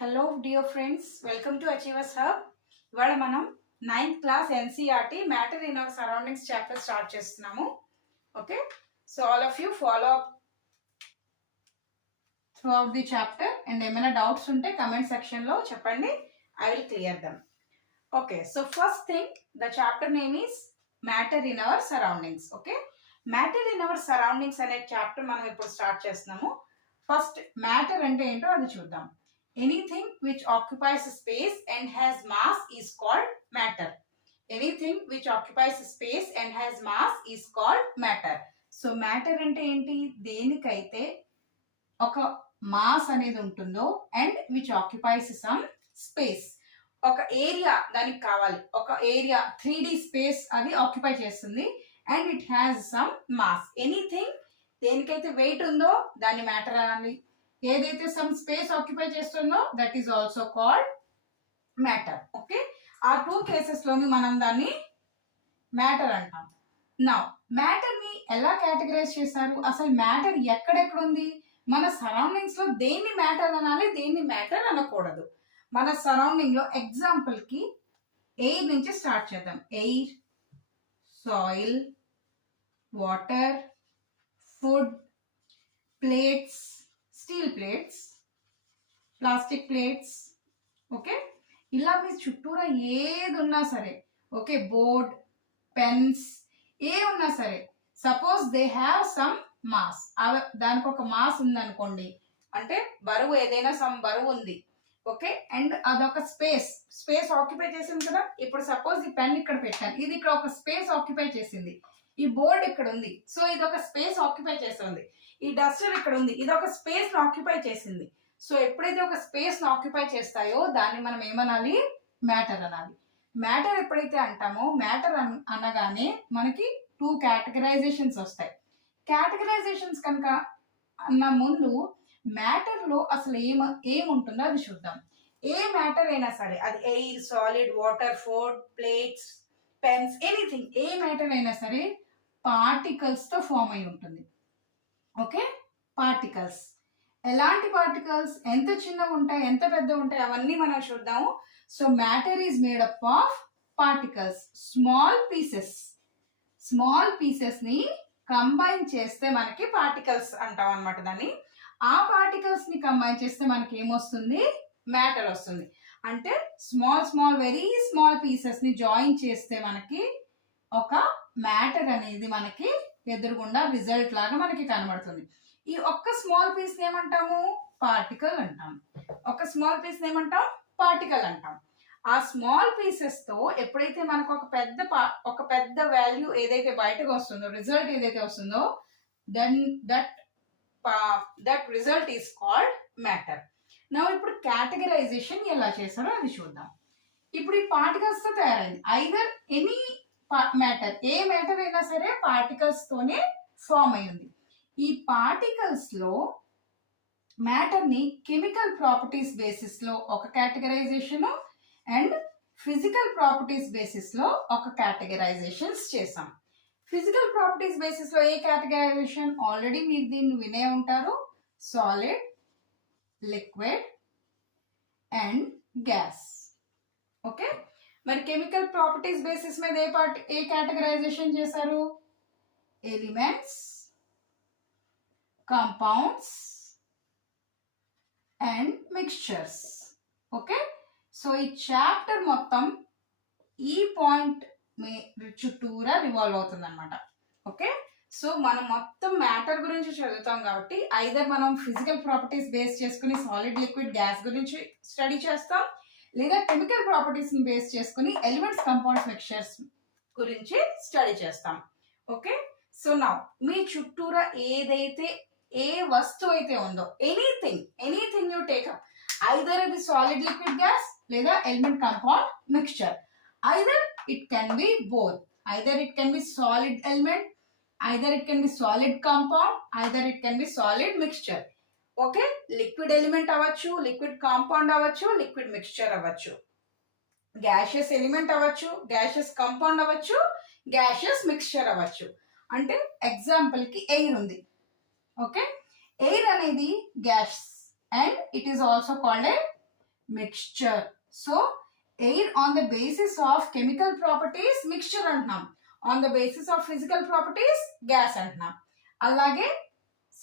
Hello dear friends, welcome to Achievers Hub. ఇవాళ మనం 9th class NCERT matter in our surroundings chapter start చేస్తున్నాము. Okay, so all of you follow up throughout the chapter and ఏమైనా doubts ఉంటే comment సెక్షన్లో చెప్పండి. I will clear them. Okay, so first thing, the chapter name is matter in our surroundings. Okay, matter in our surroundings అనే chapter మనం ఇప్పుడు start చేస్తున్నాము. First matter అంటే ఏంటో అది చూద్దాం. Anything which occupies space and has mass is called matter. Anything which occupies space and has mass is called matter. So matter అంటే ఏంటి? దేనికైతే ఒక మాస్ అనేది ఉంటుందో and which occupies some space, ఒక ఏరియా దానికి కావాలి, ఒక ఏరియా 3D స్పేస్ అది ఆక్యుపై చేస్తుంది and it has some mass. Anything దేనికైతే వెయిట్ ఉందో దాన్ని మ్యాటర్ అనాలి. ఏదైతే సమ్ స్పేస్ ఆక్యుపై చేస్తుందో that is also called matter. Okay, ఆ టూ కేసెస్ లోని మనం దాన్ని మ్యాటర్ అంటాం. నౌ మ్యాటర్ ని ఎలా కేటగరైజ్ చేశారు? అసలు మ్యాటర్ ఎక్కడెక్కడ ఉంది? మన సరౌండింగ్స్ లో దేన్ని మ్యాటర్ అనాలి, దేన్ని మ్యాటర్ అనకూడదు. మన సరౌండింగ్ లో ఎగ్జాంపుల్ కి ఎయిర్ నుంచి స్టార్ట్ చేద్దాం. Air, soil, water, food, plates, steel plates, plastic plates. Okay, ఇలా మీ చుట్టూరా ఏది ఉన్నా సరే, ఓకే, బోర్డ్, పెన్స్, ఏ ఉన్నా సరే, suppose they have some mass, దానికి ఒక మాస్ ఉందనుకోండి, అంటే బరువు, ఏదైనా సమ్ బరువు ఉంది. ఓకే, అండ్ అదొక స్పేస్ ఆక్యుపై చేసింది కదా. ఇప్పుడు సపోజ్ ఈ పెన్ ఇక్కడ పెట్టాను, ఇది ఇక్కడ ఒక స్పేస్ ఆక్యుపై చేసింది. ఈ బోర్డ్ ఇక్కడ ఉంది, సో ఇది ఒక స్పేస్ ఆక్యుపై చేస్తుంది. ఈ డస్టర్ ఇక్కడ ఉంది, ఇది ఒక స్పేస్ ఆక్యుపై చేసింది. సో ఎప్పుడైతే ఒక స్పేస్ ఆక్యుపై చేస్తాయో దాన్ని మనం ఏమనాలి? మ్యాటర్ అనాలి. మ్యాటర్ ఎప్పుడైతే అంటామో, మ్యాటర్ అనగానే మనకి టూ కేటగరైజేషన్స్ వస్తాయి. కేటగరైజేషన్స్ కనుక అన్న ముందు మ్యాటర్ లో అసలు ఏముంటుందో అది చూద్దాం. ఏ మ్యాటర్ అయినా సరే, అది air, solid, water, food, plates, pens, anything, ఏ మ్యాటర్ అయినా సరే పార్టికల్స్ తో ఫామ్ అయి ఉంటుంది. Okay, particles. ఎలాంటి పార్టికల్స్, ఎంత చిన్నవి ఉంటాయి, ఎంత పెద్ద ఉంటాయి, అవన్నీ మనం చూద్దాము. So matter is made up of particles, small pieces ని కంబైన్ చేస్తే మనకి పార్టికల్స్ అంటాం అనమాట. దాన్ని ఆ పార్టికల్స్ ని కంబైన్ చేస్తే మనకి ఏమొస్తుంది? మ్యాటర్ వస్తుంది. అంటే వెరీ స్మాల్ పీసెస్ ని జాయిన్ చేస్తే మనకి ఒక మ్యాటర్ అనేది మనకి ఎదురుగుండా రిజల్ట్ లాగా మనకి కనబడుతుంది. ఈ ఒక్క స్మాల్ పీస్ ఏమంటాము? పార్టికల్ అంటాం. ఒక స్మాల్ పీస్ ఏమంటాం? పార్టికల్ అంటాం. ఆ స్మాల్ పీసెస్ తో ఎప్పుడైతే మనకు ఒక పెద్ద వాల్యూ ఏదైతే బయటకు వస్తుందో, రిజల్ట్ ఏదైతే వస్తుందో, then that result is called matter. నా ఇప్పుడు కేటగరైజేషన్ ఎలా చేస్తారో అది చూద్దాం. ఇప్పుడు ఈ పార్టికల్స్ తో తయారైంది. ఐదర్ ఎనీ మ్యాటర్, ఏ మ్యాటర్ అయినా సరే పార్టికల్స్ తోనే ఫామ్ అయింది. ఈ పార్టికల్స్ లో మ్యాటర్ ని కెమికల్ ప్రాపర్టీస్ బేసిస్ లో ఒక categorisation and physical properties basis లో ఒక కేటగరైజేషన్స్ చేసాం. ఫిజికల్ ప్రాపర్టీస్ బేసిస్ లో ఏ కేటగరైజేషన్? ఆల్రెడీ మీరు దీన్ని వినే ఉంటారు. Solid, liquid and gas. Okay, మరి కెమికల్ ప్రాపర్టీస్ బేసిస్ మీద ఏ కేటగరైజేషన్ చేశారు? Elements, compounds and mixtures. Okay, so ఈ చాప్టర్ మొత్తం ఈ పాయింట్ చుట్టూరా రివాల్వ్ అవుతుంది అనమాట. ఓకే, సో మనం మొత్తం మ్యాటర్ గురించి చదువుతాం కాబట్టి ఐదర్ మనం ఫిజికల్ ప్రాపర్టీస్ బేస్ చేసుకుని సాలిడ్, లిక్విడ్, గ్యాస్ గురించి స్టడీ చేస్తాం, లేదా కెమికల్ ప్రాపర్టీస్ ని బేస్ చేసుకుని ఎలిమెంట్స్, కంపౌండ్స్, మిక్స్చర్స్ గురించి స్టడీ చేస్తాం. ఓకే, సో నౌ మీ చుట్టూరా ఏదైతే ఏ వస్తువు అయితే ఉందో, ఎనీథింగ్ యూ టేకప్, ఐదర్ ఇది సాలిడ్, లిక్విడ్, గ్యాస్, లేదా element, compound, mixture. Either it can be both, either it can be solid element, either it can be solid compound, either it can be solid mixture. Okay, liquid element అవ్వచ్చు, liquid compound అవ్వచ్చు, liquid mixture అవ్వచ్చు, gaseous element అవ్వచ్చు, gaseous compound అవ్వచ్చు, gaseous mixture అవ్వచ్చు. అంటే example కి air ఉంది. Okay, air అనేది gas and it is also called a mixture. So air on the basis of chemical properties mixture అంటున్నాం, on the basis of physical properties gas అంటున్నాం. అలాగే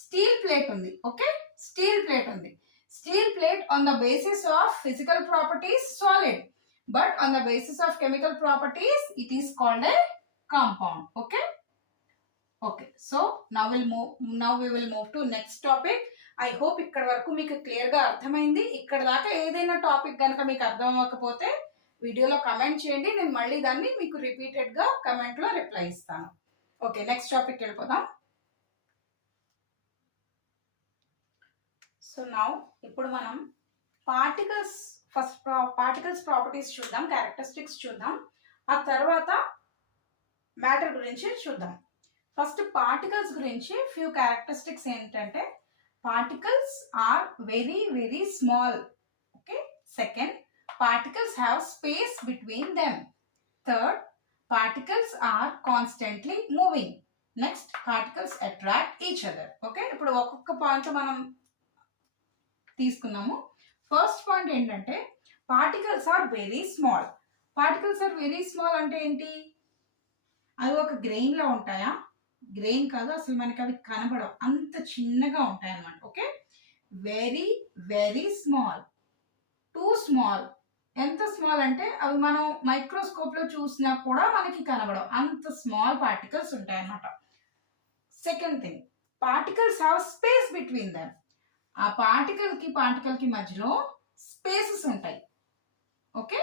steel plate ఉంది. Okay, steel plate ఉంది. Steel plate on the basis of physical properties solid, but on the basis of chemical properties it is called a compound. Okay. Okay, so now we will move to next topic. I hope ఇక్కడ వరకు మీకు clear గా అర్థమైంది. ఇక్కడ దాకా ఏదైనా topic కనుక మీకు అర్థం అవ్వకపోతే వీడియోలో కమెంట్ చేయండి, నేను మళ్ళీ దాన్ని మీకు రిపీటెడ్ గా కమెంట్ లో రిప్లై ఇస్తాను. ఓకే, నెక్స్ట్ టాపిక్ వెళ్ళిపోదాం. సో నౌ ఇప్పుడు మనం పార్టికల్స్ ప్రాపర్టీస్ చూద్దాం, క్యారెక్టరిస్టిక్స్ చూద్దాం, ఆ తర్వాత మ్యాటర్ గురించి చూద్దాం. ఫస్ట్ పార్టికల్స్ గురించి ఫ్యూ క్యారెక్టరిస్టిక్స్ ఏంటంటే particles are very very small. Okay, second, particles have space between them. Third, particles are constantly moving. Next, particles attract each other. Okay, ఇప్పుడు ఒక్కొక్క పాయింట్ మనం తీసుకున్నాము. ఫస్ట్ పాయింట్ ఏంటంటే particles are very small. Particles are very small అంటే ఏంటి? అవి ఒక grain లో ఉంటాయా? గ్రెయిన్ కాదు, అసలు మనకి అవి కనబడవు, అంత చిన్నగా ఉంటాయి అన్నమాట. Okay, very very small, two small. ఎంత స్మాల్ అంటే అవి మనం మైక్రోస్కోప్ లో చూసినా కూడా మనకి కనబడవు, అంత స్మాల్ పార్టికల్స్ ఉంటాయి అన్నమాట. Second thing, particles have space between them. ఆ పార్టికల్ కి మధ్యలో స్పేసెస్ ఉంటాయి. ఓకే,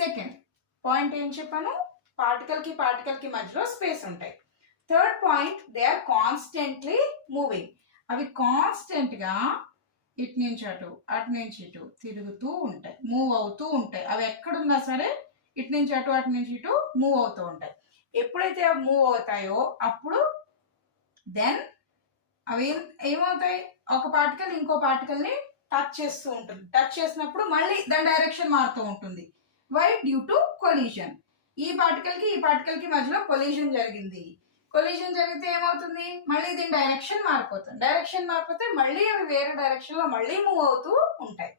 సెకండ్ పాయింట్ ఏం చెప్పాను? పార్టికల్ కి మధ్యలో స్పేస్ ఉంటాయి. Third point, they are constantly moving. అవి కాన్స్టెంట్ గా ఇటు నుంచి అటు తిరుగుతూ ఉంటాయి, మూవ్ అవుతూ ఉంటాయి. అవి ఎక్కడున్నా సరే ఇటు నుంచి అటు మూవ్ అవుతూ ఉంటాయి. ఎప్పుడైతే అవి మూవ్ అవుతాయో అప్పుడు దెన్ అవి ఏమవుతాయి, ఒక పార్టికల్ ఇంకో పార్టికల్ ని టచ్ చేస్తూ ఉంటుంది. టచ్ చేసినప్పుడు మళ్ళీ దాని డైరెక్షన్ మారుతూ ఉంటుంది. వై? Due to collision. ఈ పార్టికల్ కి మధ్యలో కొలిజన్ జరిగింది. కొలిజన్ జరిగితే ఏమవుతుంది, మళ్ళీ దీని డైరెక్షన్ మారిపోతుంది. డైరెక్షన్ మారిపోతే మళ్ళీ అవి వేరే డైరెక్షన్ లో మళ్ళీ మూవ్ అవుతూ ఉంటాయి.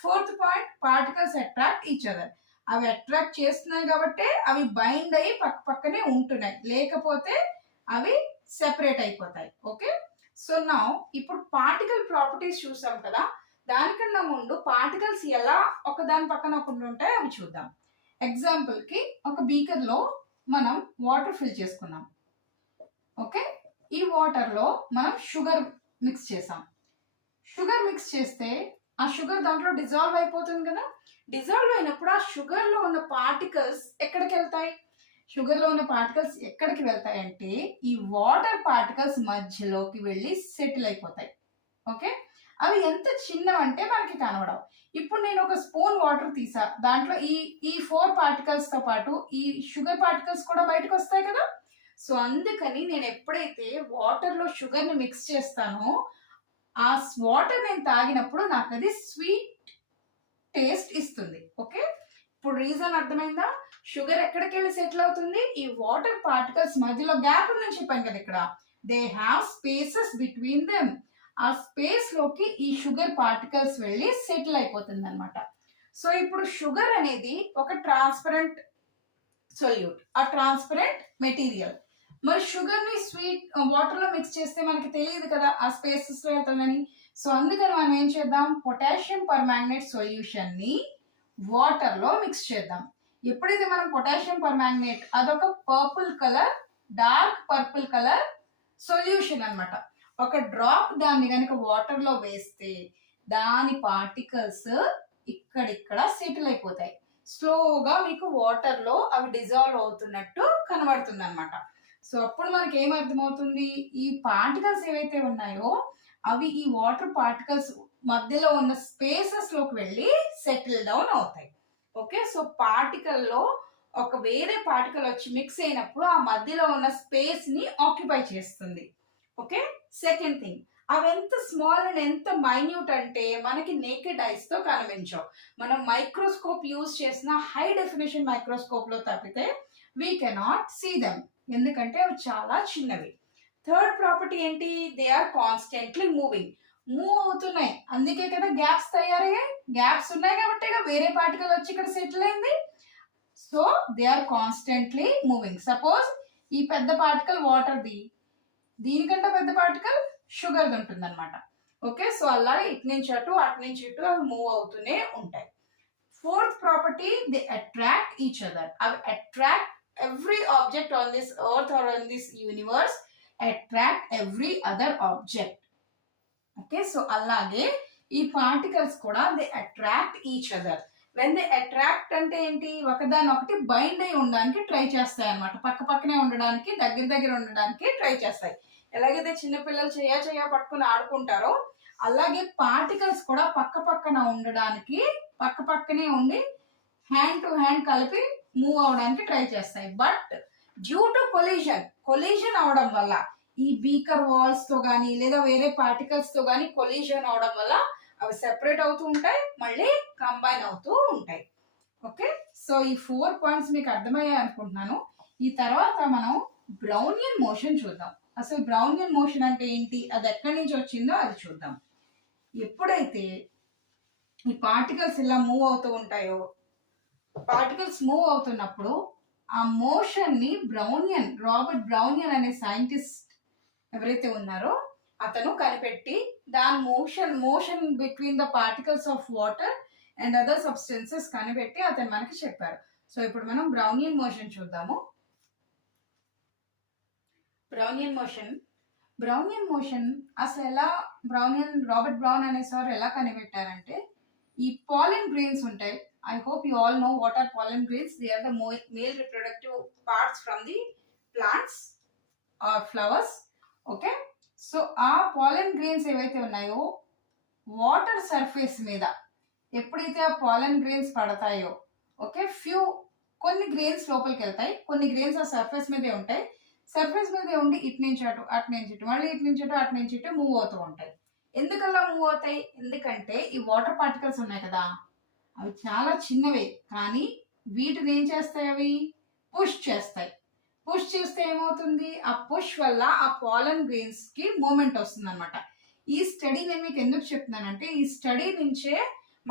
Fourth point, particles attract each other. అవి అట్రాక్ట్ చేస్తున్నాయి కాబట్టి అవి బైండ్ అయ్యి పక్కనే ఉంటున్నాయి, లేకపోతే అవి సెపరేట్ అయిపోతాయి. ఓకే, సో నౌ ఇప్పుడు పార్టికల్ ప్రాపర్టీస్ చూసాం కదా, దానికన్నా ముందు పార్టికల్స్ ఎలా ఒకదాని పక్కన ఒకటి ఉంటాయి అవి చూద్దాం. ఎగ్జాంపుల్ కి ఒక బీకర్ లో మనం వాటర్ ఫిల్ చేసుకున్నాం. ఓకే, ఈ వాటర్ లో మనం షుగర్ మిక్స్ చేసాం. షుగర్ మిక్స్ చేస్తే ఆ షుగర్ దాంట్లో డిజాల్వ్ అయిపోతుంది కదా. డిజాల్వ్ అయినప్పుడు ఆ షుగర్ లో ఉన్న పార్టికల్స్ ఎక్కడికి వెళ్తాయి? షుగర్ లో ఉన్న పార్టికల్స్ ఎక్కడికి వెళ్తాయి అంటే ఈ వాటర్ పార్టికల్స్ మధ్యలోకి వెళ్ళి సెటిల్ అయిపోతాయి. ఓకే, అవి ఎంత చిన్నవంటే మనకి కనబడవు. ఇప్పుడు నేను ఒక స్పూన్ వాటర్ తీసా, దాంట్లో ఈ 4 పార్టికల్స్ తో పాటు ఈ షుగర్ పార్టికల్స్ కూడా బయటకు వస్తాయి కదా. సో అందుకని నేను ఎప్పుడైతే వాటర్ లో షుగర్ ని మిక్స్ చేస్తానో ఆ వాటర్ నేను తాగినప్పుడు నాకు అది స్వీట్ టేస్ట్ ఇస్తుంది. ఓకే, ఇప్పుడు రీజన్ అర్థమైందా? షుగర్ ఎక్కడికి వెళ్ళి సెటిల్ అవుతుంది? ఈ వాటర్ పార్టికల్స్ మధ్యలో గ్యాప్ ఉందని చెప్పాను కదా, ఇక్కడ they have spaces between them. ఆ స్పేస్ లోకి ఈ షుగర్ పార్టికల్స్ వెళ్ళి సెటిల్ అయిపోతుంది అనమాట. సో ఇప్పుడు షుగర్ అనేది ఒక ట్రాన్స్పరెంట్ సొల్యూట్, ఆ ట్రాన్స్పరెంట్ మెటీరియల్. మరి షుగర్ ని స్వీట్ వాటర్ లో మిక్స్ చేస్తే మనకి తెలియదు కదా ఆ స్పేసెస్ లో వెళ్తుందని. సో అందుకని మనం ఏం చేద్దాం, పొటాషియం పర్మాంగనేట్ సొల్యూషన్ ని వాటర్ లో మిక్స్ చేద్దాం. ఎప్పుడైతే మనం పొటాషియం పర్మాంగనేట్, అదొక purple colour, dark purple colour solution అన్నమాట. ఒక డ్రాప్ దాన్ని కనుక వాటర్ లో వేస్తే దాని పార్టికల్స్ ఇక్కడిక్కడ సెటిల్ అయిపోతాయి. స్లోగా మీకు వాటర్ లో అవి డిజాల్వ్ అవుతున్నట్టు కనబడుతుంది అనమాట. సో అప్పుడు మనకి ఏమర్థమవుతుంది, ఈ పార్టికల్స్ ఏవైతే ఉన్నాయో అవి ఈ వాటర్ పార్టికల్స్ మధ్యలో ఉన్న స్పేసెస్ లోకి వెళ్ళి సెటిల్ డౌన్ అవుతాయి. ఓకే, సో పార్టికల్ లో ఒక వేరే పార్టికల్ వచ్చి మిక్స్ అయినప్పుడు ఆ మధ్యలో ఉన్న స్పేస్ ని ఆక్యుపై చేస్తుంది. ఓకే, సెకండ్ థింగ్, అవి ఎంత స్మాల్ అండ్ ఎంత మైన్యూట్ అంటే మనకి నేకెడ్ ఐస్ తో కనిపించవు. మనం మైక్రోస్కోప్ యూజ్ చేసిన హై డెఫినేషన్ మైక్రోస్కోప్ లో తప్పితే వీ కెనాట్ సీ దెమ్, ఎందుకంటే అవి చాలా చిన్నవి. థర్డ్ ప్రాపర్టీ ఏంటి, they are constantly moving. Move అవుతున్నాయి, అందుకే కదా గ్యాప్స్ తయారయ్యాయి. గ్యాప్స్ ఉన్నాయి కాబట్టి వేరే పార్టికల్ వచ్చి ఇక్కడ సెటిల్ అయింది. So they are constantly moving. Suppose ఈ పెద్ద పార్టికల్ వాటర్ది, దీనికంటే పెద్ద పార్టికల్ షుగర్ది ఉంటుంది అనమాట. ఓకే, సో అలా ఇటు నుంచి అటు అటు నుంచి ఇటు అవి మూవ్ అవుతూనే ఉంటాయి. Fourth property, they attract each other. అవి attract every object on this earth or on this universe, attract every other object. Okay, so అలాగే ఈ పార్టికల్స్ కూడా they attract each other. When they attract అంటే ఏంటి, ఒకదానొకటి bind అయి ఉండడానికి try చేస్తాయి అనమాట. పక్క పక్కనే ఉండడానికి, దగ్గర దగ్గర ఉండడానికి ట్రై చేస్తాయి. ఎలాగైతే చిన్నపిల్లలు చెయ్య పట్టుకుని ఆడుకుంటారో అలాగే పార్టికల్స్ కూడా పక్క పక్కన ఉండడానికి, పక్క పక్కనే ఉండి హ్యాండ్ టు హ్యాండ్ కలిపి మూవ్ అవడానికి ట్రై చేస్తాయి. బట్ డ్యూ టు కొలిజన్ అవడం వల్ల, ఈ బీకర్ వాల్స్ తో గానీ లేదా వేరే పార్టికల్స్ తో గానీ కొలిజన్ అవడం వల్ల అవి సెపరేట్ అవుతూ ఉంటాయి, మళ్ళీ కంబైన్ అవుతూ ఉంటాయి. ఓకే, సో ఈ 4 పాయింట్స్ మీకు అర్థమయ్యాయి అనుకుంటున్నాను. ఈ తర్వాత మనం బ్రౌనియన్ మోషన్ చూద్దాం. అసలు బ్రౌనియన్ మోషన్ అంటే ఏంటి, అది ఎక్కడి నుంచి వచ్చిందో అది చూద్దాం. ఎప్పుడైతే ఈ పార్టికల్స్ ఇలా మూవ్ అవుతూ ఉంటాయో, పార్టికల్స్ మూవ్ అవుతున్నప్పుడు ఆ మోషన్ ని రాబర్ట్ బ్రౌనియన్ అనే సైంటిస్ట్ ఎవరైతే ఉన్నారో అతను కనిపెట్టి దాని motion between the particles of water and other substances కనిపెట్టి అతను మనకి చెప్పారు. సో ఇప్పుడు మనం బ్రౌనియన్ మోషన్ చూద్దాము. బ్రౌనియన్ మోషన్ అసలు ఎలా రాబర్ట్ బ్రౌన్ అనే సార్ ఎలా కనిపెట్టారంటే, ఈ పాలెన్ గ్రెయిన్స్ ఉంటాయి. I hope you all know what are pollen grains. They are the male reproductive parts from the plants or flowers. Okay, so ఆ pollen grains ఏవైతే ఉన్నాయో water surface మీద ఎప్పుడైతే ఆ pollen grains పడతాయో, ఓకే, కొన్ని grains లోపలికి వెళ్తాయి, కొన్ని గ్రెయిన్స్ ఆ సర్ఫేస్ మీదే ఉంటాయి. సర్ఫేస్ మీదే ఉండి ఇటు నుంచి అటు అటు నుంచి ఇటు మళ్ళీ ఇటు నుంచి అటు అటు నుంచి ఇటు మూవ్ అవుతూ ఉంటాయి. ఎందుకలా మూవ్ అవుతాయి, ఎందుకంటే ఈ వాటర్ పార్టికల్స్ ఉన్నాయి కదా, అవి చాలా చిన్నవే, కానీ వీటిని ఏం చేస్తాయి, అవి పుష్ చేస్తాయి. పుష్ చేస్తే ఏమవుతుంది, ఆ పుష్ వల్ల ఆ పాలన్ గ్రెయిన్స్ కి మూమెంట్ వస్తుంది అనమాట. ఈ స్టడీ నేను మీకు ఎందుకు చెప్తున్నానంటే, ఈ స్టడీ నుంచే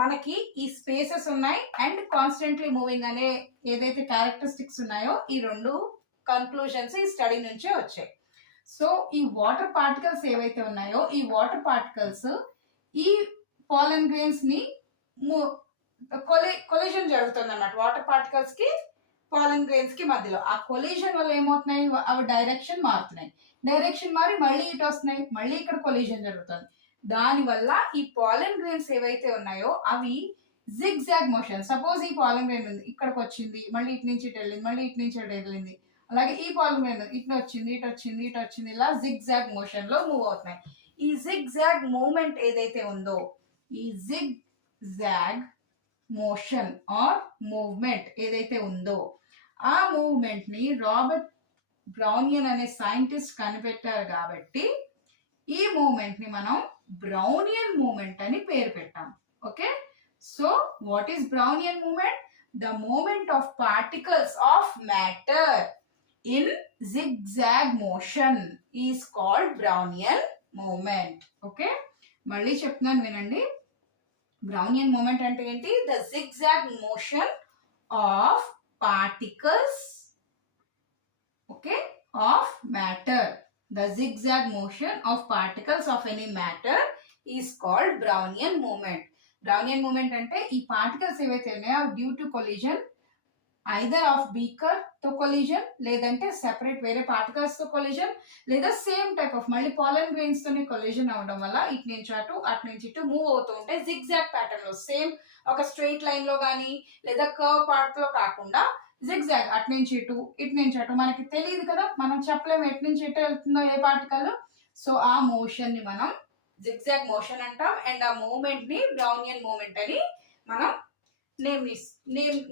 మనకి ఈ స్పేసెస్ ఉన్నాయి అండ్ కాన్స్టెంట్లీ మూవింగ్ అనే ఏదైతే క్యారెక్టరిస్టిక్స్ ఉన్నాయో ఈ రెండు కన్క్లూజన్స్ ఈ స్టడీ నుంచే వచ్చాయి. సో ఈ వాటర్ పార్టికల్స్ ఏవైతే ఉన్నాయో, ఈ వాటర్ పార్టికల్స్ ఈ పాలన్ గ్రెయిన్స్ ని కొలిజన్ జరుగుతుంది అన్నమాట. వాటర్ పార్టికల్స్ కి పాలన్ గ్రెయిన్స్ కి మధ్యలో ఆ కొలిజన్ వల్ల ఏమవుతున్నాయి, అవి డైరెక్షన్ మారుతున్నాయి. డైరెక్షన్ మారి మళ్ళీ ఇటు వస్తున్నాయి, మళ్ళీ ఇక్కడ కొలిజన్ జరుగుతుంది. దాని వల్ల ఈ పాలన్ గ్రెయిన్స్ ఏవైతే ఉన్నాయో అవి జిగ్ జాగ్ మోషన్. సపోజ్ ఈ పాలన్ గ్రెయిన్ ఉంది, ఇక్కడికి వచ్చింది, మళ్ళీ ఇటు నుంచి ఇటు వెళ్ళింది, మళ్ళీ ఇటు నుంచి ఇటు వెళ్ళింది. అలాగే ఈ పాలన్ గ్రెయిన్ ఇటు వచ్చింది, ఇటు వచ్చింది, ఇటు వచ్చింది, ఇలా జిగ్ జాగ్ మోషన్ లో మూవ్ అవుతున్నాయి. ఈ జిగ్ జాగ్ మూవ్మెంట్ ఏదైతే ఉందో, ఈ zigzag motion or movement ఏదైతే ఉందో ఆ మూవ్మెంట్ ని రాబర్ట్ బ్రౌనియన్ అనే సైంటిస్ట్ కనిపెట్టారు కాబట్టి ఈ మూవ్మెంట్ ని మనం బ్రౌనియన్ మూవ్మెంట్ అని పేరు పెట్టాం. Okay, so what is Brownian movement? The movement of particles of matter in zigzag motion is called Brownian movement. Okay, మళ్ళీ చెప్తున్నాను వినండి. బ్రౌనియన్ మూమెంట్ అంటే ఏంటి? The zigzag motion of particles, okay, of matter. The zigzag motion of particles of any matter is called Brownian moment. Brownian moment అంటే ఈ particles ఏవైతే ఉన్నాయో due to collision, either of beaker తో collision, లేదంటే separate వేరే particles తో collision, లేదా same type of మళ్ళీ పాలన్ గ్రెయిన్స్ తోనే కొలిజన్ అవడం వల్ల ఇటు నుంచి అటు అటు నుంచి ఇటు మూవ్ అవుతూ ఉంటాయి జిగ్జాగ్ ప్యాటర్న్ లో. సేమ్ ఒక స్ట్రైట్ లైన్ లో కానీ లేదా కర్వ్ పార్ట్ లో కాకుండా జిగ్జాగ్ అటు నుంచి ఇటు ఇటు నుంచి అటు. మనకి తెలియదు కదా, మనం చెప్పలేము ఎటు నుంచి ఎటు వెళ్తుందో ఏ పార్టికల్. సో ఆ మోషన్ ని మనం జిగ్జాగ్ మోషన్ అంటాం అండ్ ఆ మూవ్మెంట్ ని బ్రౌనియన్ మూవ్మెంట్ అని మనం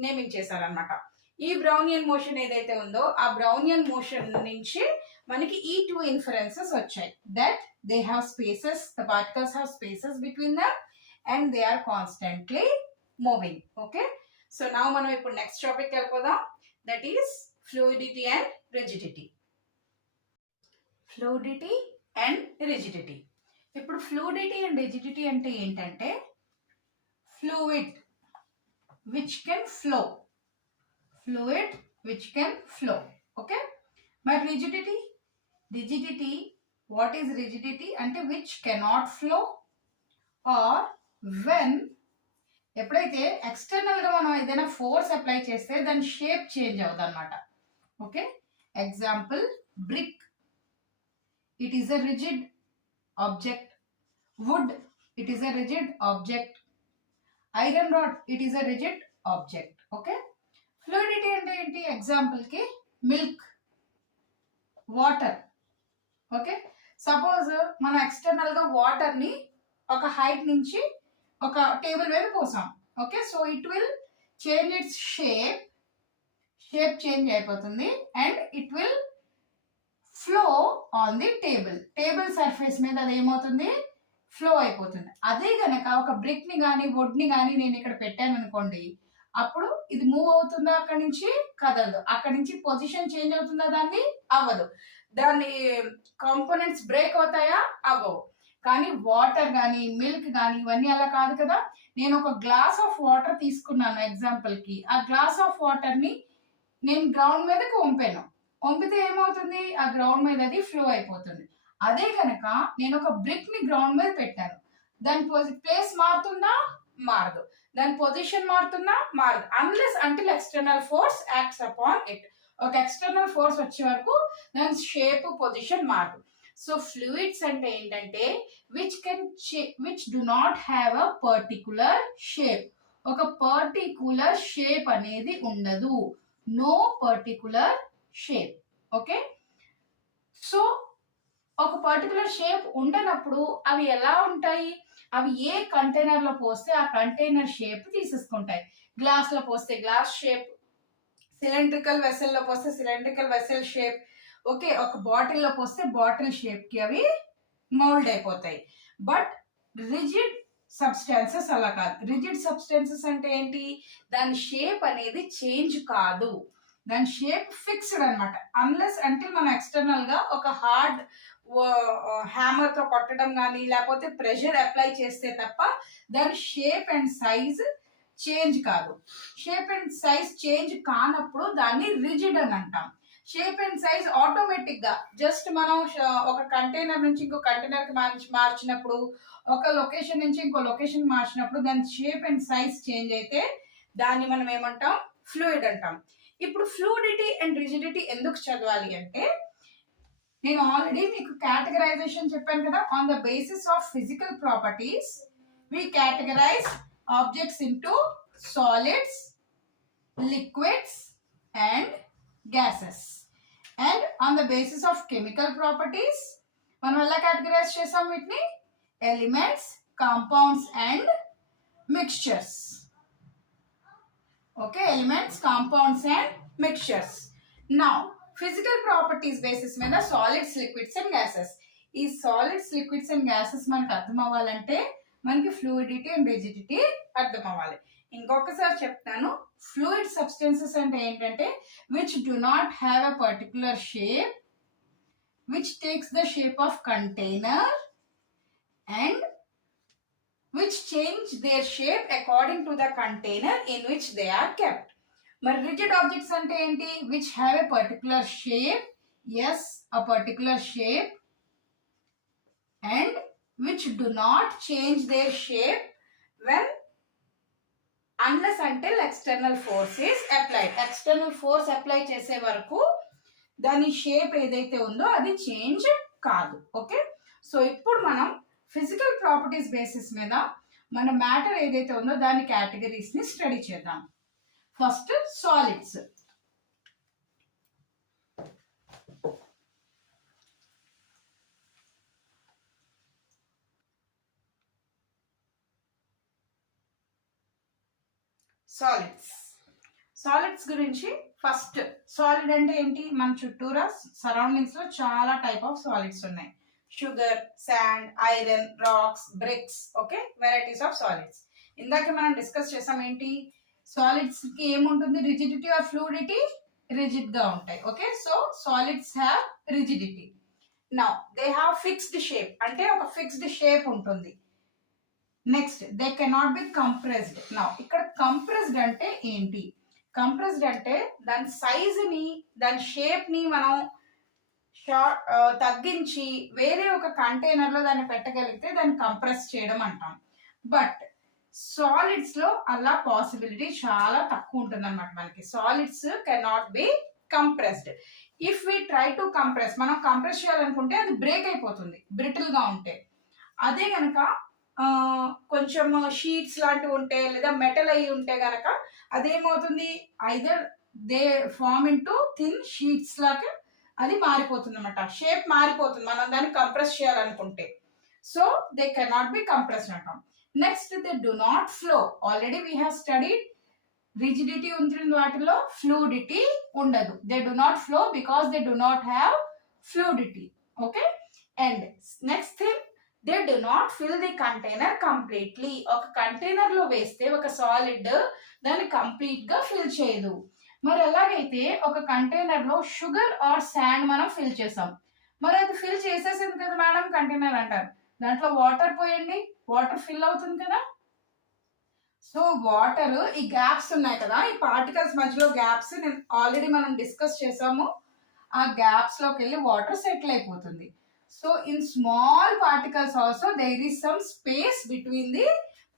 నేమింగ్ చేశారనమాట. ఈ బ్రౌనియన్ మోషన్ ఏదైతే ఉందో ఆ బ్రౌనియన్ మోషన్ నుంచి మనకి ఈ 2 ఇన్ఫరెన్సెస్ వచ్చాయి. That they have spaces, the particles have spaces between them and they are constantly moving. Okay, so now మనం ఇప్పుడు నెక్స్ట్ టాపిక్ వెళ్ళిపోదాం. That is fluidity and rigidity. Fluidity and rigidity. ఇప్పుడు fluidity and rigidity అంటే ఏంటంటే fluid which can flow, fluid which can flow. Okay, but rigidity, what is rigidity అంటే which cannot flow or when ఎప్పుడైతే external గా మనం ఏదైనా force apply చేస్తే దాని షేప్ చేంజ్ అవుతుంది అనమాట. Okay, example brick, it is a rigid object. wood, it is a rigid object. iron rod, it is a rigid object. Okay, fluidity అంటే ఏంటి? ఎగ్జాంపుల్ కి మిల్క్, వాటర్. ఓకే, సపోజ్ మనం external గా water ని ఒక height నుంచి ఒక table మీద పోసాం. Okay, so it will change its shape change అయిపోతుంది and it will flow on the table surface మీద అది ఏమవుతుంది? ఫ్లో అయిపోతుంది. అదే గనక ఒక బ్రిక్ ని కానీ వుడ్ ని కానీ నేను ఇక్కడ పెట్టాను అనుకోండి, అప్పుడు ఇది మూవ్ అవుతుందా? అక్కడి నుంచి కదలదు. అక్కడి నుంచి పొజిషన్ చేంజ్ అవుతుందా? దాన్ని అవ్వదు. దాని కాంపోనెంట్స్ బ్రేక్ అవుతాయా? అవ్వవు. కానీ వాటర్ కానీ మిల్క్ కానీ ఇవన్నీ అలా కాదు కదా. నేను ఒక గ్లాస్ ఆఫ్ వాటర్ తీసుకున్నాను ఎగ్జాంపుల్ కి, ఆ గ్లాస్ ఆఫ్ వాటర్ ని నేను గ్రౌండ్ మీదకి వంపితే ఏమవుతుంది? ఆ గ్రౌండ్ మీద అది ఫ్లో అయిపోతుంది. అదే కనుక నేను ఒక బ్రిక్ ని గ్రౌండ్ మీద పెట్టాను, దాని ప్లేస్ మారుతుందా? మారదు. దాని పొజిషన్ మారుతుందా? మారదు. Unless until external force acts upon it. ఒక ఎక్స్టర్నల్ ఫోర్స్ వచ్చే వరకు దాని షేప్ పొజిషన్ మారదు. సో ఫ్లూయిడ్స్ అంటే ఏంటంటే which do not have a particular shape. ఒక పర్టికులర్ షేప్ అనేది ఉండదు. No particular shape. Okay, so ఒక పర్టికులర్ షేప్ ఉండనప్పుడు అవి ఎలా ఉంటాయి? అవి ఏ కంటైనర్ లో పోస్తే ఆ కంటైనర్ షేప్ తీసేసుకుంటాయి. గ్లాస్ లో పోస్తే గ్లాస్ షేప్, సిలిండ్రికల్ వెసల్ లో పోస్తే సిలిండ్రికల్ వెసల్ షేప్. ఓకే, ఒక బాటిల్ లో పోస్తే బాటిల్ షేప్ కి అవి మౌల్డ్ అయిపోతాయి. బట్ రిజిడ్ సబ్స్టాన్సెస్ అలా కాదు. రిజిడ్ సబ్స్టాన్సెస్ అంటే ఏంటి? దాని షేప్ అనేది చేంజ్ కాదు, దాని షేప్ ఫిక్స్డ్ అనమాట. అన్లెస్ అంటే మనం ఎక్స్టర్నల్ గా ఒక హార్డ్ హ్యామర్ తో కొట్టడం కానీ లేకపోతే ప్రెషర్ అప్లై చేస్తే తప్ప దాని షేప్ అండ్ సైజ్ చేంజ్ కాదు. షేప్ అండ్ సైజ్ చేంజ్ కానప్పుడు దాన్ని రిజిడ్ అని అంటాం. షేప్ అండ్ సైజ్ ఆటోమేటిక్ గా జస్ట్ మనం ఒక కంటైనర్ నుంచి ఇంకో కంటైనర్ కి మార్చినప్పుడు, ఒక లొకేషన్ నుంచి ఇంకో లొకేషన్ మార్చినప్పుడు దాని షేప్ అండ్ సైజ్ చేంజ్ అయితే దాన్ని మనం ఏమంటాం? ఫ్లూయిడ్ అంటాం. ఇప్పుడు ఫ్లూయిడిటీ అండ్ రిజిడిటీ ఎందుకు చదవాలి అంటే, నేను ఆల్రెడీ మీకు కేటగరైజేషన్ చెప్పాను కదా. On the basis of physical properties we categorize objects into solids, liquids and gases. And on the basis of chemical properties మనం ఎలా కేటగరైజ్ చేసాం వీటిని? Elements, compounds and mixtures. Okay, elements, compounds and mixtures. Now physical properties basis మీద solids, liquids and gases. ఈ solids, liquids and gases మనకు అర్థం అవ్వాలంటే మనకి ఫ్లూయిడిటీ అండ్ రిజిడిటీ అర్థం అవ్వాలి. ఇంకొకసారి చెప్తాను. ఫ్లూయిడ్ సబ్స్టెన్సెస్ అంటే ఏంటంటే which do not have a particular shape, which takes the shape of container and which change their shape according to the container in which they are kept. మరి rigid objects అంటే ఏంటి? which have a particular shape, yes, a particular shape, and which do not change their shape when unless until external force is applied. external force apply చేసే వరకు దాని shape ఏదైతే ఉందో అది change కాదు. ఓకే, సో ఇప్పుడు మనం ఫిజికల్ ప్రాపర్టీస్ బేసిస్ మీద మన మ్యాటర్ ఏదైతే ఉందో దాని కేటగిరీస్ ని స్టడీ చేద్దాం. First solids. సాలిడ్స్ గురించి ఫస్ట్, సాలిడ్ అంటే ఏంటి? మన చుట్టూరా సరౌండింగ్స్ లో చాలా టైప్ ఆఫ్ సాలిడ్స్ ఉన్నాయి. Sugar, sand, iron, rocks, bricks. Okay, varieties of solids. ఇందాక మనం డిస్కస్ చేసాం ఏంటి? సాలిడ్స్ కి ఏముంటుంది? Rigidity are fluidity? రిజిడ్ గా ఉంటాయి. Okay, so solids have rigidity. Now they have fixed shape, అంటే ఒక ఫిక్స్డ్ షేప్ ఉంటుంది. Next they cannot be compressed. Now ఇక్కడ కంప్రెస్డ్ అంటే ఏంటి? కంప్రెస్డ్ అంటే దాని సైజుని, దాని షేప్ని మనం తగ్గించి వేరే ఒక కంటైనర్లో దాన్ని పెట్టగలిగితే దాన్ని కంప్రెస్ చేయడం అంటాం. బట్ సాలిడ్స్ లో అలా పాసిబిలిటీ చాలా తక్కువ ఉంటుంది అనమాట. మనకి solids cannot be compressed. If we try to compress, మనం కంప్రెస్ చేయాలనుకుంటే అది బ్రేక్ అయిపోతుంది బ్రిటిల్ గా ఉంటే. అదే గనక కొంచెం షీట్స్ లాంటివి ఉంటే లేదా మెటల్ అయి ఉంటే గనక అదేమవుతుంది, either they form into thin sheets లాగా అది మారిపోతుంది అనమాట, షేప్ మారిపోతుంది మనం దాన్ని కంప్రెస్ చేయాలనుకుంటే. So they cannot be compressed అంటాం. Next they do not flow. Already we have studied rigidity ఉంటుంది వాటిలో, fluidity ఉండదు. They do not flow because they do not have fluidity. Okay, and next thing, they do not fill the container completely. ఒక container లో వేస్తే ఒక solid దాన్ని complete గా fill చేయదు. మరి ఎలాగైతే ఒక కంటైనర్ లో షుగర్ ఆర్ శాండ్ మనం ఫిల్ చేసాం, మరి అది ఫిల్ చేసేసింది కదా మేడం కంటైనర్ అంటారు. దాంట్లో వాటర్ పోయండి, వాటర్ ఫిల్ అవుతుంది కదా. సో వాటర్, ఈ గ్యాప్స్ ఉన్నాయి కదా, ఈ పార్టికల్స్ మధ్యలో గ్యాప్స్ నేను ఆల్రెడీ మనం డిస్కస్ చేసాము. ఆ గ్యాప్స్ లోకి వెళ్ళి వాటర్ సెటిల్ అయిపోతుంది. So in small particles also there is some space between the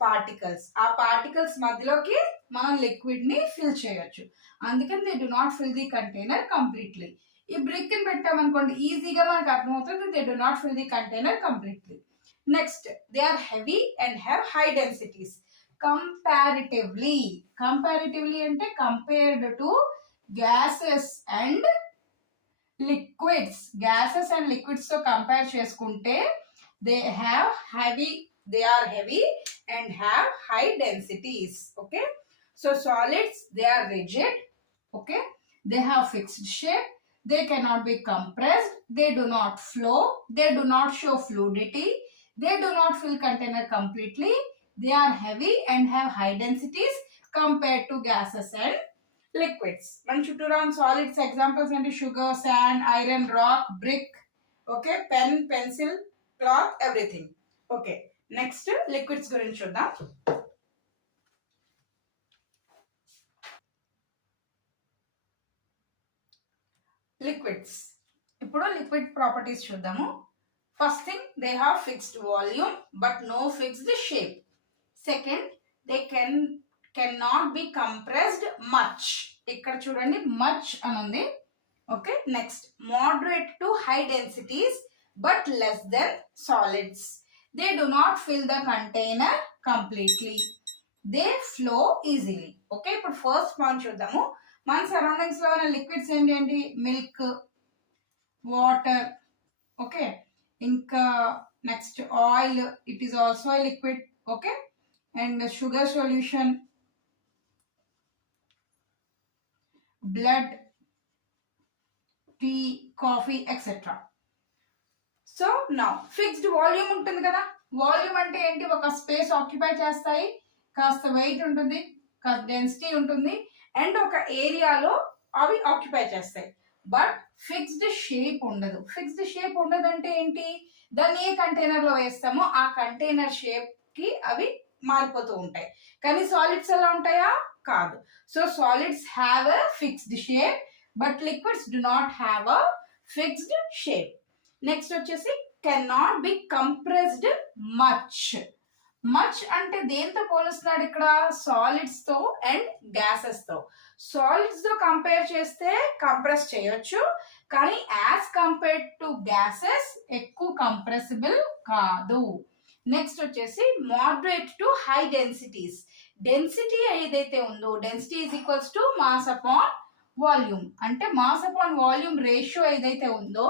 particles. ఆ పార్టికల్స్ మధ్యలోకి మనం లిక్విడ్ ని ఫిల్ చేయొచ్చు. అందుకని they do not fill the container completely. ఈ బ్రిక్ ని పెట్టామనుకోండి ఈజీగా మనకు అర్థమవుతుంది, they do not fill the container completely. Next, they are heavy and have high densities. Comparatively, comparatively అంటే compared to gases and liquids. Gases and liquids తో compare చేసుకుంటే they have heavy, they are heavy and have high densities. Okay, so solids they are rigid. Okay, they have fixed shape, they cannot be compressed, they do not flow, they do not show fluidity, they do not fill container completely, they are heavy and have high densities compared to gases and liquids. Man chuttura solids examples and sugar, sand, iron, rock, brick, okay, pen, pencil, cloth, everything. Okay, next liquids gurinchi chuddam. Liquids, ఇప్పుడు liquid properties చూద్దాము. First thing, they have fixed volume but no fixed shape. Second, they can not be compressed much. ఇక్కడ చూడండి much అని ఉంది. Okay, next, moderate to high densities but less than solids. They do not fill the container completely. They flow easily. Okay, ఇప్పుడు first point చూద్దాము. మన surroundings లో ఉన్న liquids ఏంటి? Milk, water. ఓకే, ఇంకా next oil, it is also a liquid. Okay, and sugar solution, blood, tea, coffee etcetera. So now fixed volume ఉంటుంది కదా. Volume అంటే ఏంటి? ఒక స్పేస్ ఆక్యుపై చేస్తాయి, కాస్త వెయిట్ ఉంటుంది, కాస్త డెన్సిటీ ఉంటుంది, అండ్ ఒక ఏరియాలో అవి ఆక్యుపై చేస్తాయి. బట్ ఫిక్స్డ్ షేప్ ఉండదు. ఫిక్స్డ్ షేప్ ఉండదు అంటే ఏంటి? దాన్ని ఏ కంటైనర్ లో వేస్తామో ఆ కంటైనర్ షేప్ కి అవి మారిపోతూ ఉంటాయి. కానీ సాలిడ్స్ ఎలా ఉంటాయా? కాదు. So solids have a fixed shape but liquids do not have a fixed shape. Next వచ్చేసి can not be compressed much. Much అంటే దేంతో పోలుస్తున్నాడు ఇక్కడ? సాలిడ్స్ తో అండ్ గ్యాసెస్ తో. సాలిడ్స్ తో కంపేర్ చేస్తే కంప్రెస్ చేయొచ్చు, కానీ యాజ్ కంపేర్డ్ టు గ్యాసెస్ ఎక్కువ కంప్రెసిబుల్ కాదు. నెక్స్ట్ వచ్చేసి moderate to high densities. Density ఏదైతే ఉందో, density is equals to mass upon volume. అంటే మాస్ అపాన్ వాల్యూమ్ రేషియో ఏదైతే ఉందో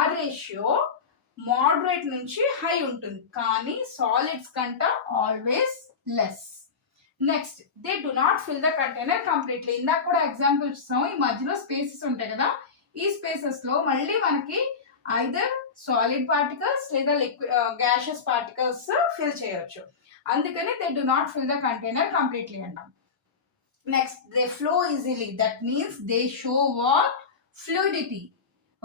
ఆ రేషియో మోడరేట్ నుంచి హై ఉంటుంది, కానీ సాలిడ్స్ కంట always less. Next, they do not fill the container completely. ఇందాక కూడా ఎగ్జాంపుల్ ఇస్తాం, ఈ మధ్యలో స్పేసెస్ ఉంటాయి కదా, ఈ స్పేసెస్ లో మళ్ళీ మనకి ఐదర్ సాలిడ్ పార్టికల్స్ లేదా గ్యాషియస్ పార్టికల్స్ ఫిల్ చేయొచ్చు. అందుకని they do not fill the container completely అంటాం. Next, they flow easily. That means they show what? Fluidity.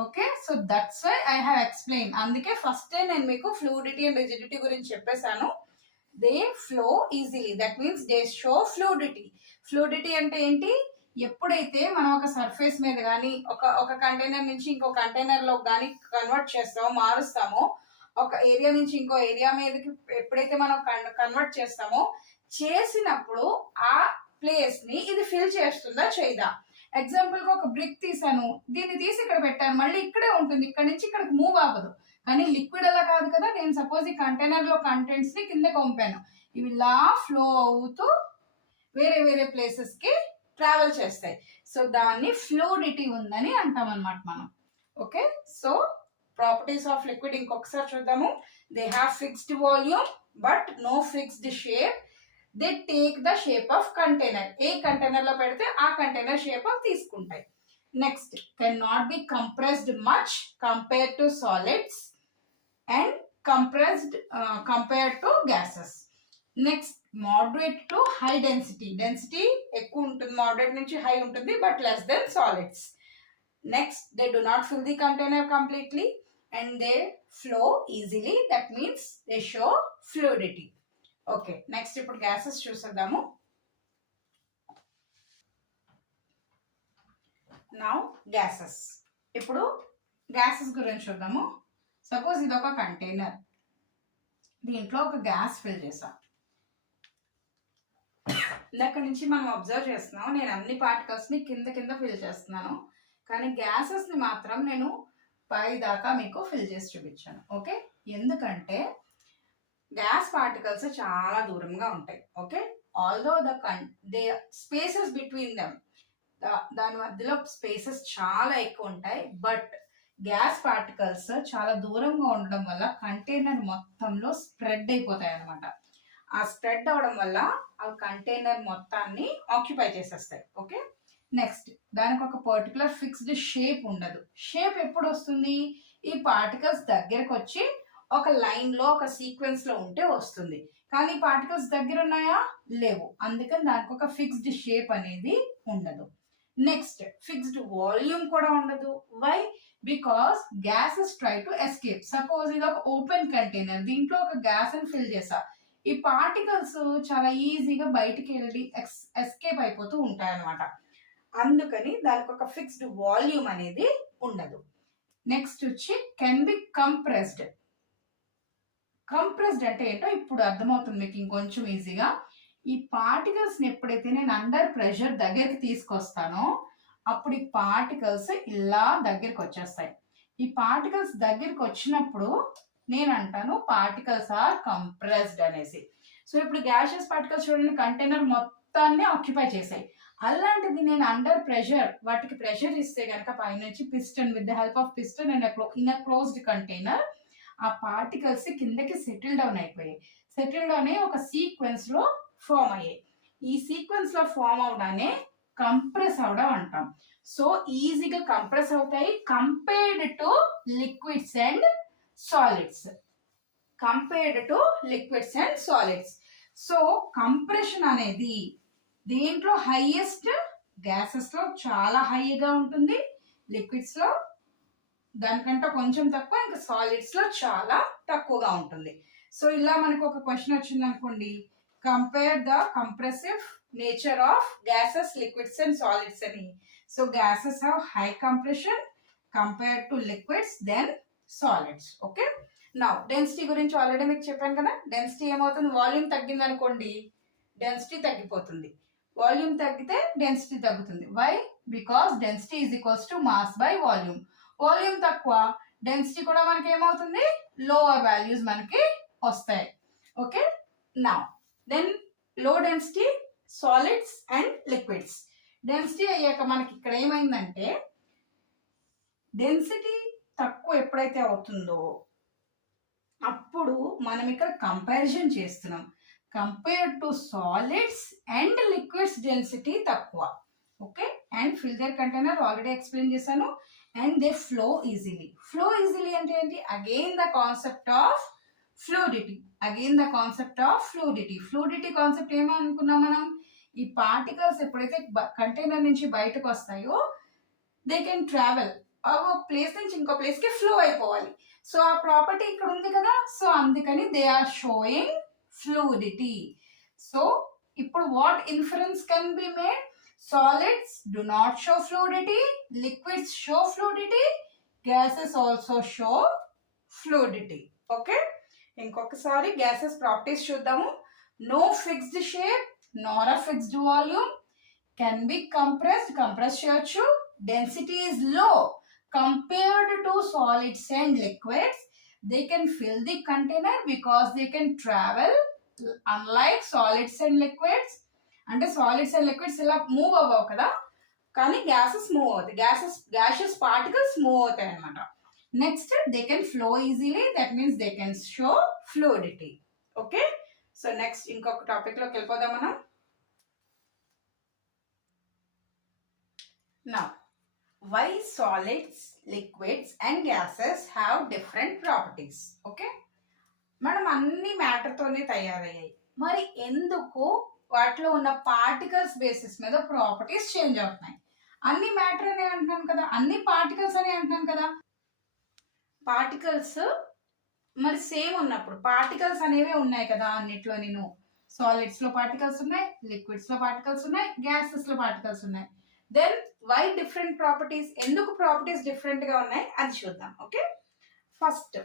Okay, so that's why I have explain. అందుకే first నేను మీకు fluidity and rigidity గురించి చెప్పేశాను. They flow easily, that means they show fluidity. Fluidity అంటే ఏంటి? ఎప్పుడైతే మనం ఒక సర్ఫేస్ మీద కానీ ఒక కంటైనర్ నుంచి ఇంకో కంటైనర్ లో కానీ కన్వర్ట్ చేస్తామో, మారుస్తామో, ఒక ఏరియా నుంచి ఇంకో ఏరియా మీదకి ఎప్పుడైతే మనం కన్వర్ట్ చేస్తామో, చేసినప్పుడు ఆ ప్లేస్ ని ఇది ఫిల్ చేస్తుందా చేయదా? ఎగ్జాంపుల్ గా ఒక బ్రిక్ తీసాను, దీన్ని తీసి ఇక్కడ పెట్టాను, మళ్ళీ ఇక్కడే ఉంటుంది, ఇక్కడ నుంచి ఇక్కడికి మూవ్ అవ్వదు. కానీ లిక్విడ్ అలా కాదు కదా. నేను సపోజ్ ఈ కంటైనర్ లో కంటెంట్స్ ని కింద పంపాను, ఇవి ఇలా ఫ్లో అవుతూ వేరే వేరే ప్లేసెస్ కి ట్రావెల్ చేస్తాయి. సో దాన్ని ఫ్లూయిడిటీ ఉందని అంటాం అన్నమాట మనం. Okay, so properties of liquid ఇంకొకసారి చూద్దాము. They have fixed volume but no fixed shape. They take the shape of container. ఏ కంటైనర్ లో పెడితే ఆ కంటైనర్ షేప్ తీసుకుంటాయి. Next, can not be compressed much compare to solids and compressed compare to gases. Next, moderate to high density. Density ఎక్కువ ఉంటుంది, moderate నుంచి high ఉంటుంది, but less than solids. Next, they do not fill the container completely and they flow easily, that means they show fluidity. Okay, next ఇప్పుడు gases చూసేద్దాము. Now gases. ఇప్పుడు gases గురించి చూద్దాము. Suppose ఇది ఒక కంటైనర్, దీంట్లో ఒక గ్యాస్ ఫిల్ చేసాం. ఇందాక నుంచి మనం అబ్జర్వ్ చేస్తున్నాం, నేను అన్ని పార్టికల్స్ ని కింద కింద ఫిల్ చేస్తున్నాను, కానీ గ్యాసెస్ ని మాత్రం నేను పై దాకా మీకు ఫిల్ చేసి చూపించాను. ఓకే, ఎందుకంటే గ్యాస్ పార్టికల్స్ చాలా దూరంగా ఉంటాయి. Okay, although they spaces between them, దాని మధ్యలో స్పేసెస్ చాలా ఎక్కువ ఉంటాయి, బట్ గ్యాస్ పార్టికల్స్ చాలా దూరంగా ఉండడం వల్ల కంటైనర్ మొత్తంలో స్ప్రెడ్ అయిపోతాయి అన్నమాట. ఆ స్ప్రెడ్ అవడం వల్ల ఆ కంటైనర్ మొత్తాన్ని ఆక్యుపై చేసేస్తాయి. ఓకే, నెక్స్ట్, దానికి ఒక పర్టికులర్ ఫిక్స్డ్ షేప్ ఉండదు. షేప్ ఎప్పుడు వస్తుంది? ఈ పార్టికల్స్ దగ్గరకు వచ్చి ఒక లైన్ లో ఒక సీక్వెన్స్ లో ఉంటే వస్తుంది, కానీ పార్టికల్స్ దగ్గర ఉన్నాయా? లేవు. అందుకని దానికి ఒక ఫిక్స్డ్ షేప్ అనేది ఉండదు. నెక్స్ట్, ఫిక్స్డ్ వాల్యూమ్ కూడా ఉండదు. Why? Because gases try to escape. Suppose ఇది ఒక ఓపెన్ కంటైనర్, దీంట్లో ఒక గ్యాస్ ని ఫిల్ చేసా, ఈ పార్టికల్స్ చాలా ఈజీగా బయటికి వెళ్ళి ఎస్కేప్ అయిపోతూ ఉంటాయి అన్నమాట. అందుకని దానికి ఒక ఫిక్స్డ్ వాల్యూమ్ అనేది ఉండదు. నెక్స్ట్ వచ్చి కెన్ బి కంప్రెస్డ్. కంప్రెస్డ్ అంటే ఏంటో ఇప్పుడు అర్థమవుతుంది మీకు ఇంకొంచెం ఈజీగా. ఈ పార్టికల్స్ ని ఎప్పుడైతే నేను అండర్ ప్రెషర్ దగ్గరికి తీసుకొస్తానో అప్పుడు ఈ పార్టికల్స్ ఇలా దగ్గరికి వచ్చేస్తాయి. ఈ పార్టికల్స్ దగ్గరికి వచ్చినప్పుడు నేను అంటాను పార్టికల్స్ ఆర్ కంప్రెస్డ్ అనేసి. సో ఇప్పుడు గ్యాషియస్ పార్టికల్స్ చూడండి, కంటైనర్ మొత్తాన్ని ఆక్యుపై చేసాయి. అలాంటిది నేను అండర్ ప్రెషర్ వాటికి ప్రెషర్ ఇస్తే కనుక పైనుంచి piston, with the help of piston and in a closed container, ఆ పార్టికల్స్ కిందకి సెటిల్ డౌన్ అయిపోయాయి. సెటిల్ డౌన్ అయ్యి ఒక సీక్వెన్స్ లో ఫామ్ అయ్యాయి. ఈ సీక్వెన్స్ లో ఫామ్ అవడానే కంప్రెస్ అవడం అంటాం. సో ఈజీగా కంప్రెస్ అవుతాయి compared to liquids and solids. Compared to liquids and solids. So compression అనేది దీంట్లో హైయెస్ట్, గ్యాసెస్ లో చాలా హైగా ఉంటుంది, లిక్విడ్స్ లో దానికంటే కొంచెం తక్కువ, ఇంకా సాలిడ్స్ లో చాలా తక్కువగా ఉంటుంది. సో ఇలా మనకు ఒక క్వశ్చన్ వచ్చింది అనుకోండి, compare the compressive nature of gases, liquids and solids అని. So gases have high compression compare to liquids then solids. Okay, now density గురించి ఆల్రెడీ మీకు చెప్పాను కదా. డెన్సిటీ ఏమవుతుంది? వాల్యూమ్ తగ్గింది అనుకోండి, డెన్సిటీ తగ్గిపోతుంది. వాల్యూమ్ తగ్గితే డెన్సిటీ తగ్గుతుంది. Why? Because density is equals to mass by volume. Volume తక్కువ, డెన్సిటీ కూడా మనకి ఏమవుతుంది? లోవర్ వాల్యూస్ మనకి వస్తాయి. Okay, now then low density solids and liquids. Density అయ్యాక మనకి ఇక్కడ ఏమైందంటే, డెన్సిటీ తక్కువ ఎప్పుడైతే అవుతుందో అప్పుడు మనం ఇక్కడ కంపారిజన్ చేస్తున్నాం. Compare to solids and liquids density తక్కువ. Okay, and fill the container already explain చేశాను. And they flow easily. Flow easily అంటే ఏంటి? Again the concept of fluidity. Again the concept of fluidity. Fluidity concept ఏమనుకున్నాం మనం? ఈ particles ఎప్పుడైతే container నుంచి బయటకు వస్తాయో దే కెన్ ట్రావెల్. ఒక ప్లేస్ నుంచి ఇంకో ప్లేస్ కి ఫ్లో అయిపోవాలి. సో ఆ ప్రాపర్టీ ఇక్కడ ఉంది కదా, సో అందుకని they are showing fluidity. So ఇప్పుడు what inference can be made? Solids do not show fluidity, liquids show fluidity, gases also show fluidity. Okay, ఇంకొకసారి gases ప్రాపర్టీస్ చూద్దాము. No fixed shape nor a fixed volume, can be compressed, compress చేయొచ్చు. Density is low compared to solids and liquids. They can fill the container because they can travel, unlike solids and liquids. అంటే solids and liquids ఇలా move అవ్వవు కదా, కానీ gases move అవుతాయి. Gases particles move అవుతాయి అనమాట. Next they can flow easily, that means they can show fluidity. Okay, so next ఇంకొక topic లోకి వెళ్ళిపోదాం మనం. Now, why solids, liquids and gases have different properties? Okay, మనం అన్ని మ్యాటర్ తోనే తయారయ్యాయి, మరి ఎందుకు వాటిలో ఉన్న పార్టికల్స్ బేసిస్ మీద ప్రాపర్టీస్ చేంజ్ అవుతున్నాయి? అన్ని మ్యాటర్ అని అంటున్నాను కదా, అన్ని పార్టికల్స్ అని అంటున్నాను కదా. పార్టికల్స్ మరి సేమ్ ఉన్నప్పుడు పార్టికల్స్ అనేవి ఉన్నాయి కదా అన్నిట్లో. నేను సాలిడ్స్ లో పార్టికల్స్ ఉన్నాయి, లిక్విడ్స్ లో పార్టికల్స్ ఉన్నాయి, గ్యాసెస్ లో పార్టికల్స్ ఉన్నాయి. Then why different properties? ఎందుకు ప్రాపర్టీస్ డిఫరెంట్ గా ఉన్నాయి అది చూద్దాం. ఓకే, ఫస్ట్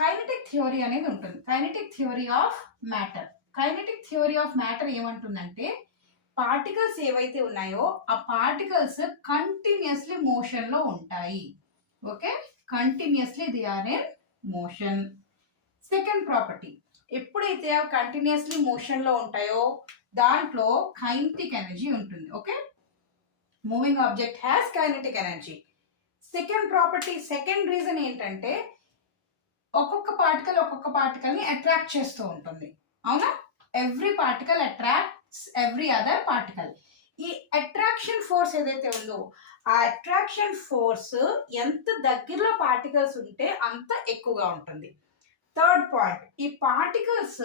కైనెటిక్ థియరీ అనేది ఉంటుంది, kinetic theory of matter. Kinetic theory of matter ఏమంటుందంటే, పార్టికల్స్ ఏవైతే ఉన్నాయో ఆ పార్టికల్స్ కంటిన్యూస్లీ మోషన్ లో ఉంటాయి. Okay, continuously they are in motion. Second property, ఎప్పుడైతే అవి కంటిన్యూస్లీ మోషన్ లో ఉంటాయో దాంట్లో కైనెటిక్ ఎనర్జీ ఉంటుంది. Okay, moving object has kinetic energy. Second property, second reason ఏంటంటే ఒక్కొక్క పార్టికల్ ని అట్రాక్ట్ చేస్తూ ఉంటుంది. అవునా, every particle attracts every other particle. ఈ అట్రాక్షన్ ఫోర్స్ ఏదైతే ఉందో ఆ అట్రాక్షన్ ఫోర్స్ ఎంత దగ్గరలో పార్టికల్స్ ఉంటే అంత ఎక్కువగా ఉంటుంది. థర్డ్ పాయింట్, ఈ పార్టికల్స్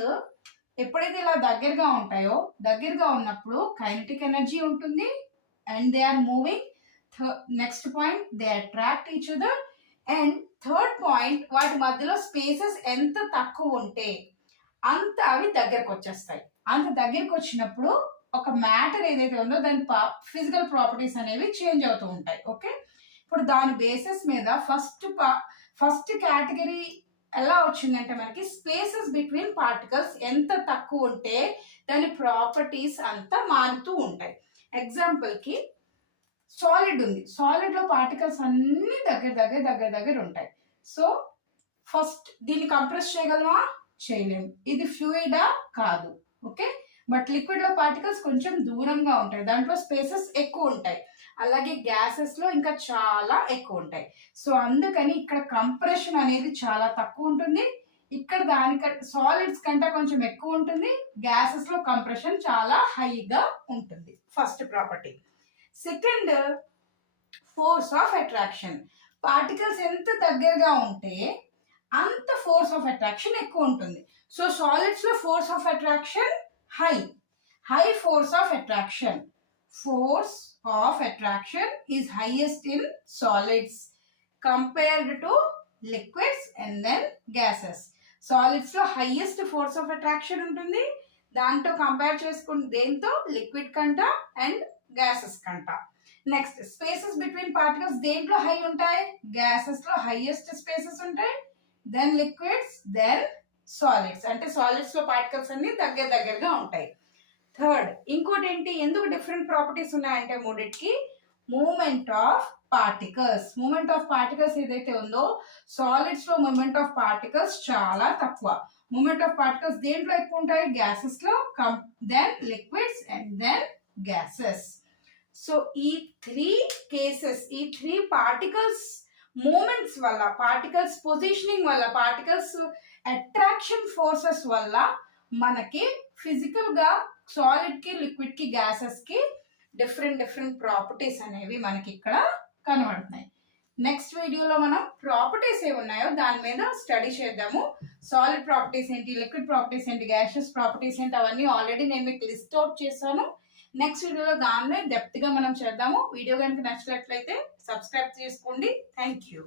ఎప్పుడైతే ఇలా దగ్గరగా ఉంటాయో, దగ్గరగా ఉన్నప్పుడు కైనెటిక్ ఎనర్జీ ఉంటుంది and they are moving. Next point, they attract each other. And third point, వాటి మధ్యలో స్పేసెస్ ఎంత తక్కువ ఉంటే అంత అవి దగ్గరకు వచ్చేస్తాయి. అంత దగ్గరకు వచ్చినప్పుడు ఒక మ్యాటర్ ఏదైతే ఉందో దాని ఫిజికల్ ప్రాపర్టీస్ అనేవి చేంజ్ అవుతూ ఉంటాయి. ఓకే, ఇప్పుడు దాని బేసిస్ మీద ఫస్ట్ కేటగిరీ ఎలా వచ్చిందంటే మనకి స్పేసెస్ బిట్వీన్ పార్టికల్స్ ఎంత తక్కువ ఉంటే దాని ప్రాపర్టీస్ అంతా మారుతూ ఉంటాయి. ఎగ్జాంపుల్ కి సాలిడ్ ఉంది, సాలిడ్ లో పార్టికల్స్ అన్ని దగ్గర ఉంటాయి. సో ఫస్ట్ దీన్ని కంప్రెస్ చేయగలమా? చేయలేము. ఇది ఫ్లూయిడా? కాదు. ఓకే, బట్ లిక్విడ్ లో పార్టికల్స్ కొంచెం దూరంగా ఉంటాయి, దాంట్లో స్పేసెస్ ఎక్కువ ఉంటాయి. అలాగే గ్యాసెస్ లో ఇంకా చాలా ఎక్కువ ఉంటాయి. సో అందుకని ఇక్కడ కంప్రెషన్ అనేది చాలా తక్కువ ఉంటుంది, ఇక్కడ దానికంటే సాలిడ్స్ కంటే కొంచెం ఎక్కువ ఉంటుంది, గ్యాసెస్ లో కంప్రెషన్ చాలా హైగా ఉంటుంది. First property. Second, force of attraction. Particles ఎంత దగ్గరగా ఉంటే అంత ఫోర్స్ ఆఫ్ అట్రాక్షన్ ఎక్కువ ఉంటుంది. సో సాలిడ్స్ లో force of attraction high force of attraction. Force of attraction is highest in solids compared to liquids and then gases. Solids లో highest force of attraction ఉంటుంది, దాంతో కంపేర్ చేసుకుంటే దేంతో? Liquid కంట and gases కంట. Next, spaces between particles దేంట్లో high ఉంటాయి? Gases లో హైయెస్ట్ స్పేసెస్ ఉంటాయి, దెన్ లిక్విడ్స్, దెన్ సాలిడ్స్. అంటే సాలిడ్స్ లో పార్టికల్స్ అన్ని దగ్గరగా ఉంటాయి. థర్డ్, ఇంకోటి ఏంటి, ఎందుకు డిఫరెంట్ ప్రాపర్టీస్ ఉన్నాయంటే మూడింటికి, moment of particles. Moment of particles ఏదైతే ఉందో సాలిడ్స్ లో మూమెంట్ ఆఫ్ పార్టికల్స్ చాలా తక్కువ. మూమెంట్ ఆఫ్ పార్టికల్స్ దేంట్లో ఎక్కువ ఉంటాయి? గ్యాసెస్ లో, then liquids and then gases. So ఈ త్రీ కేసెస్, ఈ త్రీ పార్టికల్స్ మూమెంట్స్ వల్ల, పార్టికల్స్ పొజిషనింగ్ వల్ల, పార్టికల్స్ అట్రాక్షన్ ఫోర్సెస్ వల్ల మనకి ఫిజికల్ గా సాలిడ్ కి, లిక్విడ్ కి, గ్యాసెస్ కి డిఫరెంట్ ప్రాపర్టీస్ అనేవి మనకి ఇక్కడ కనబడుతున్నాయి. నెక్స్ట్ వీడియోలో మనం ప్రాపర్టీస్ ఏమి ఉన్నాయో దాని మీద స్టడీ చేద్దాము. సాలిడ్ ప్రాపర్టీస్ ఏంటి, లిక్విడ్ ప్రాపర్టీస్ ఏంటి, గ్యాసెస్ ప్రాపర్టీస్ ఏంటి, అవన్నీ ఆల్రెడీ నేను మీకు లిస్ట్ అవుట్ చేశాను. నెక్స్ట్ వీడియోలో దాన్నే డెప్త్ గా మనం చేద్దాము. వీడియో కనుక నచ్చినట్లయితే సబ్స్క్రైబ్ చేసుకోండి. Thank you.